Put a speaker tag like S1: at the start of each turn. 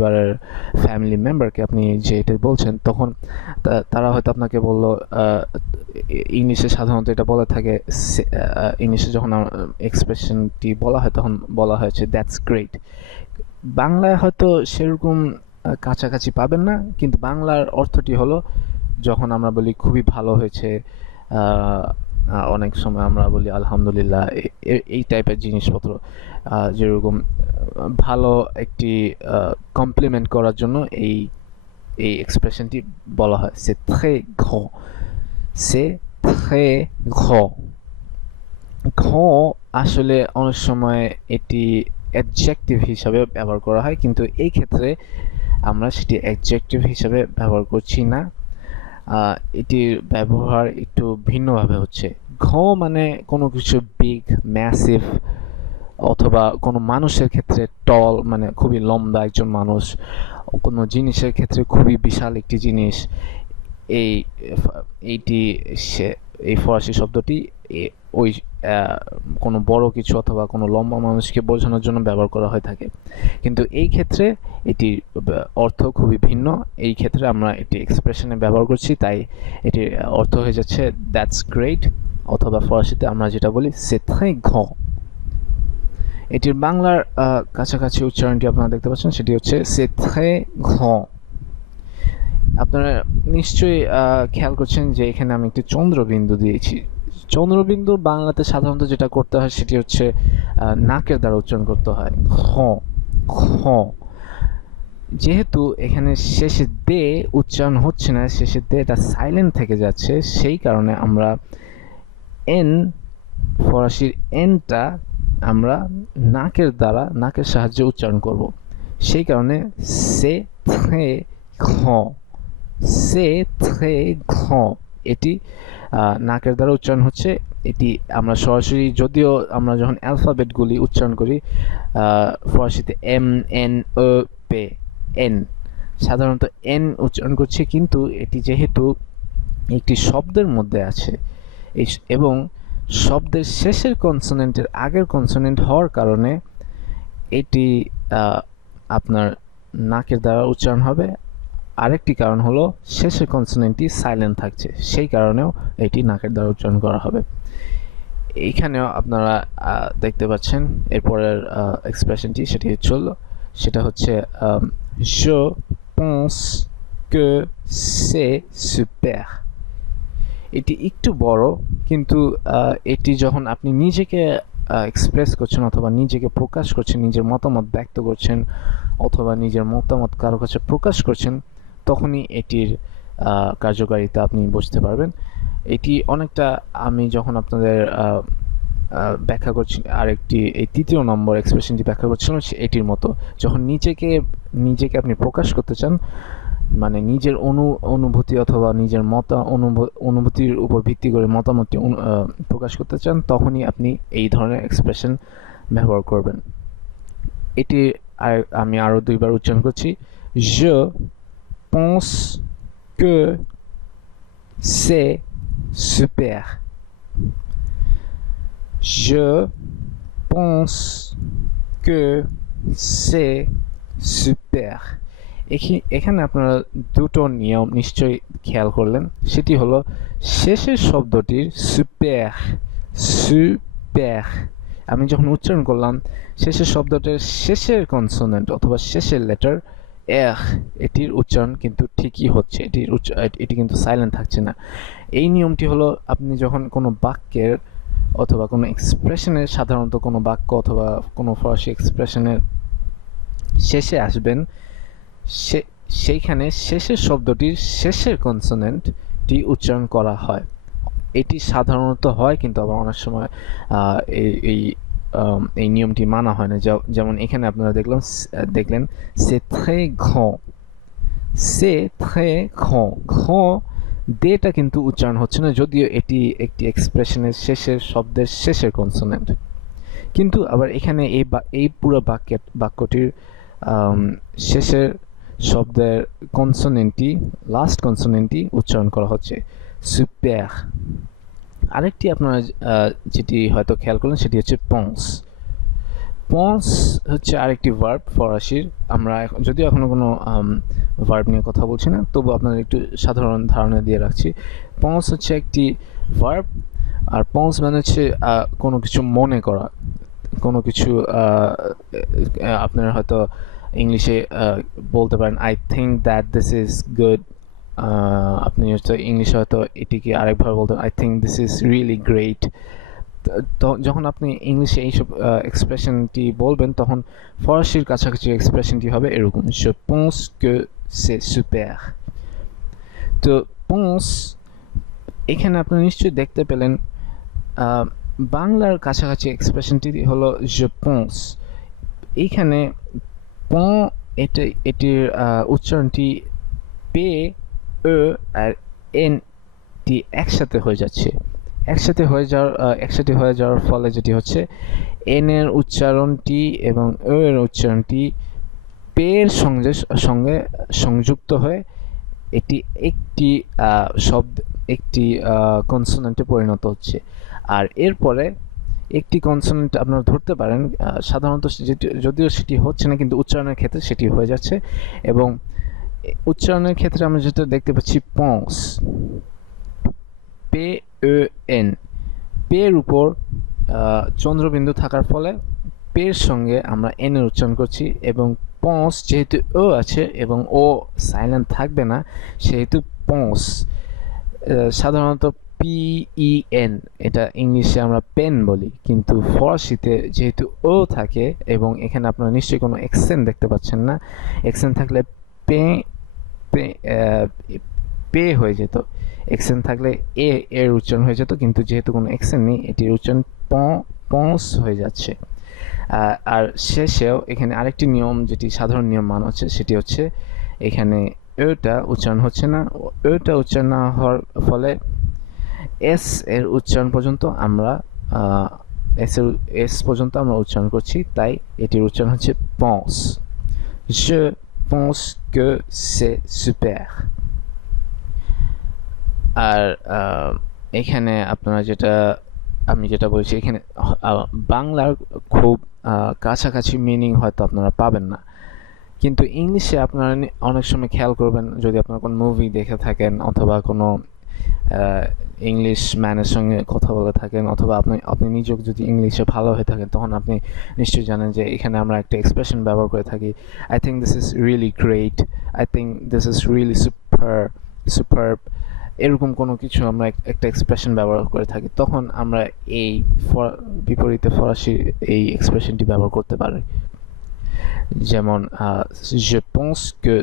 S1: পরিবারের ফ্যামিলি মেম্বারকে আপনি যে এটা বলছেন, তখন তারা হয়তো আপনাকে বলল ইংলিশে সাধারণত এটা বলা থাকে ইংলিশে যখন এক্সপ্রেশনটি বলা হয়, তখন বলা হয়েছে দ্যাটস গ্রেট বাংলায় হয়তো সেরকম কাছাকাছি পাবেন না, কিন্তু বাংলার অর্থটি হলো, যখন আমরা বলি, খুবই ভালো হয়েছে অনেক সময় আমরা বলি আলহামদুলিল্লাহ এই টাইপের জিনিসপত্র যেরকম, ভালো একটি কমপ্লিমেন্ট করার জন্য এই এই এক্সপ্রেশনটি বলা হয়। সে থ্রে ঘ সে থ্রে ঘ ঘ আসলে অনেক সময় এটি অ্যাডজেক্টিভ হিসাবে ব্যবহার করা হয়, কিন্তু এই ক্ষেত্রে আমরা সেটি অ্যাডজেক্টিভ হিসাবে ব্যবহার করছি না। এটির ব্যবহার একটু ভিন্নভাবে হচ্ছে। ঘ মানে কোনো কিছু বিগ ম্যাসিভ অথবা কোনো মানুষের ক্ষেত্রে টল মানে খুবই লম্বা একজন মানুষ, কোনো জিনিসের ক্ষেত্রে খুবই বিশাল একটি জিনিস। এই এইটি সে- এই ফরাসি শব্দটি ওই কোনো বড় কিছু অথবা কোনো লম্বা মানুষকে বোঝানোর জন্য ব্যবহার করা হয়ে থাকে। কিন্তু এই ক্ষেত্রে এটির ব- অর্থ খুবই ভিন্ন। এই ক্ষেত্রে আমরা এটি এক্সপ্রেশনে ব্যবহার করছি, তাই এটির অর্থ হয়ে যাচ্ছে দ্যাটস গ্রেট অথবা ফরাসিতে আমরা যেটা বলি সে ঘ এটির বাংলার কাছাকাছি উচ্চারণটি আপনারা দেখতে পাচ্ছেন, সেটি হচ্ছে সে ঘ আপনারা নিশ্চয়ই খেয়াল করছেন যে এখানে আমি একটি চন্দ্রবিন্দু দিয়েছি। চন্দ্রবিন্দু বাংলাতে সাধারণত যেটা করতে হয় সেটি হচ্ছে নাকের দ্বারা উচ্চারণ করতে হয়। খ খ। যেহেতু এখানে শেষে দে উচ্চারণ হচ্ছে না, শেষে দে এটা সাইলেন্ট থেকে যাচ্ছে, সেই কারণে আমরা এন ফরাসির এনটা আমরা নাকের দ্বারা, নাকের সাহায্যে উচ্চারণ করব। সেই কারণে সে থ্রে খ সে থ্রে ঘ। এটি নাকের দ্বারা উচ্চারণ হচ্ছে। এটি আমরা সরাসরি যদিও আমরা যখন অ্যালফাবেটগুলি উচ্চারণ করি ফরাসিতে এম, এন, ও, পে, এন। সাধারণত এন উচ্চারণ করছি কিন্তু এটি যেহেতু একটি শব্দের মধ্যে আছে এবং শব্দের শেষের কনসোনেন্টের আগের কনসোনেন্ট হওয়ার কারণে এটি আপনার নাকের দ্বারা উচ্চারণ হবে আরেকটি কারণ হলো শেষের কনসোনেন্টটি সাইলেন্ট থাকছে, সেই কারণেও এটি নাকের দ্বারা উচ্চারণ করা হবে। এইখানেও আপনারা দেখতে পাচ্ছেন, এরপরের এক্সপ্রেশনটি সেটি হলো সেটা হচ্ছে je pense que c'est super. এটি একটু বড়, কিন্তু এটি যখন আপনি নিজেকে এক্সপ্রেস করছেন অথবা নিজেকে প্রকাশ করছেন, নিজের মতামত ব্যক্ত করছেন, অথবা নিজের মতামত কারও কাছে প্রকাশ করছেন তখনই এটির কার্যকারিতা আপনি বুঝতে পারবেন। এটি অনেকটা আমি যখন আপনাদের ব্যাখ্যা করছি, আরেকটি, এই তৃতীয় নম্বর এক্সপ্রেশনটি ব্যাখ্যা করছিলাম এটির মতো। যখন নিজেকে নিজেকে আপনি প্রকাশ করতে চান মানে নিজের অনু, অনুভূতি অথবা নিজের মতা, অনুভ- অনুভূতির উপর ভিত্তি করে মতামতটি প্রকাশ করতে চান, তখনই আপনি এই ধরনের এক্সপ্রেশন ব্যবহার করবেন। এটি আমি আরও দুইবার উচ্চারণ করছি। je pense que c'est super. Je pense que c'est super. এখি- এখানে আপনারা দুটো নিয়ম নিশ্চয়ই খেয়াল করলেন। সেটি হলো, শেষের শব্দটির সুপের সুপের আমি যখন উচ্চারণ করলাম, শেষের শব্দটার শেষের কনসোনেন্ট অথবা শেষের লেটার এর এটির উচ্চারণ কিন্তু ঠিকই হচ্ছে। এটির এটি কিন্তু সাইলেন্ট থাকছে না। এই নিয়মটি হলো, আপনি যখন কোনো বাক্যের অথবা কোনো এক্সপ্রেশনের সাধারণত কোনো বাক্য অথবা কোনো ফরাসি এক্সপ্রেশনের শেষে আসবেন, সে, সেইখানে শেষের শব্দটির শেষের কনসোনেন্টটি উচ্চারণ করা হয়। এটি সাধারণত হয় কিন্তু আবার অনেক সময় এই এই নিয়মটি মানা হয় না। যেমন এখানে আপনারা দেখলাম দেখলেন, সে très grand সে très grand grand দেটা কিন্তু উচ্চারণ হচ্ছে না, যদিও এটি একটি এক্সপ্রেশনের শেষের শব্দের শেষের কনসোনেন্ট কিন্তু আবার এখানে এই এই পুরো বাক্যের বাক্যটির শেষের শব্দের কনসোনেন্টটি লাস্ট কনসোনেন্টটি উচ্চারণ করা হচ্ছে। সুপের আরেকটি আপনারা যেটি হয়তো খেয়াল করলেন সেটি হচ্ছে পংস পন্স হচ্ছে আরেকটি ভার্ব ফরাসির। আমরা যদিও এখনও কোনো ভার্ব নিয়ে কথা বলছি না, তবু আপনাদের একটু সাধারণ ধারণা দিয়ে রাখছি। পন্স হচ্ছে একটি ভার্ব আর পন্স মানে হচ্ছে কোনো কিছু মনে করা। কোনো কিছু আপনার হয়তো ইংলিশে বলতে পারেন I think that this is good আপনি হয়তো ইংলিশে হয়তো এটিকে আরেকভাবে বলতেন I think this is really great তো যখন আপনি ইংলিশে এইসব এক্সপ্রেশনটি বলবেন, তখন ফরাসির কাছাকাছি এক্সপ্রেশনটি হবে এরকম, je pense que c'est super. তো পন্স এখানে আপনি নিশ্চয়ই দেখতে পেলেন বাংলার কাছাকাছি এক্সপ্রেশনটি হলো, je pense. এইখানে পঁ এটা, এটির উচ্চারণটি পে ও আর এন টি একসাথে হয়ে যাচ্ছে। একসাথে হয়ে যাওয়ার একসাথে হয়ে যাওয়ার ফলে যেটি হচ্ছে, এন এর উচ্চারণটি এবং ও এর উচ্চারণটি পের সঙ্গে সঙ্গে সংযুক্ত হয়ে এটি একটি শব্দ, একটি কনসোনেন্টে পরিণত হচ্ছে। আর এরপরে একটি কনসোনেন্ট আপনারা ধরতে পারেন সাধারণত যদিও সেটি হচ্ছে না, কিন্তু উচ্চারণের ক্ষেত্রে সেটি হয়ে যাচ্ছে এবং এ- উচ্চারণের ক্ষেত্রে আমরা যেটা দেখতে পাচ্ছি পংস পে ও এন পের উপর চন্দ্রবিন্দু থাকার ফলে পের সঙ্গে আমরা এন এর উচ্চারণ করছি এবং পঁস যেহেতু ও আছে এবং ও সাইলেন্ট থাকবে না, সেহেতু পঁস সাধারণত পিইএন এটা ইংলিশে আমরা পেন বলি, কিন্তু ফরাসিতে যেহেতু ও থাকে এবং এখানে আপনারা নিশ্চয়ই কোনো এক্সেন্ট দেখতে পাচ্ছেন না এক্সেন্ট থাকলে পে পে পে হয়ে যেত। এক্সেন্ট থাকলে এ, এর উচ্চারণ হয়ে যেত, কিন্তু যেহেতু কোনো এক্সেন্ট নেই, এটির উচ্চারণ প, পঁস হয়ে যাচ্ছে। আর শেষেও এখানে আরেকটি নিয়ম, যেটি সাধারণ নিয়ম মানা হচ্ছে, সেটি হচ্ছে এখানে ওটা উচ্চারণ হচ্ছে না। ওটা উচ্চারণ না হওয়ার ফলে এস এর উচ্চারণ পর্যন্ত আমরা এস এর, এস পর্যন্ত আমরা উচ্চারণ করছি, তাই এটির উচ্চারণ হচ্ছে পঁস। Pense que c'est super. আর এখানে আপনারা যেটা, আমি যেটা বলছি, এখানে বাংলার খুব কাছাকাছি মিনিং হয়তো আপনারা পাবেন না। কিন্তু ইংলিশে আপনারা অনেক সময় খেয়াল করবেন, যদি আপনারা কোনো মুভি দেখে থাকেন অথবা কোনো ইংলিশ ম্যানের সঙ্গে কথা বলে থাকেন অথবা আপনি আপনি নিজেও যদি ইংলিশে ভালো হয়ে থাকেন, তখন আপনি নিশ্চয়ই জানেন যে এখানে আমরা একটা এক্সপ্রেশন ব্যবহার করে থাকি। I think this is really great I think this is really super super এরকম কোনো কিছু আমরা একটা এক্সপ্রেশন ব্যবহার করে থাকি, তখন আমরা এই বিপরীতে ফরাসি এই এক্সপ্রেশনটি ব্যবহার করতে পারি। যেমন je pense que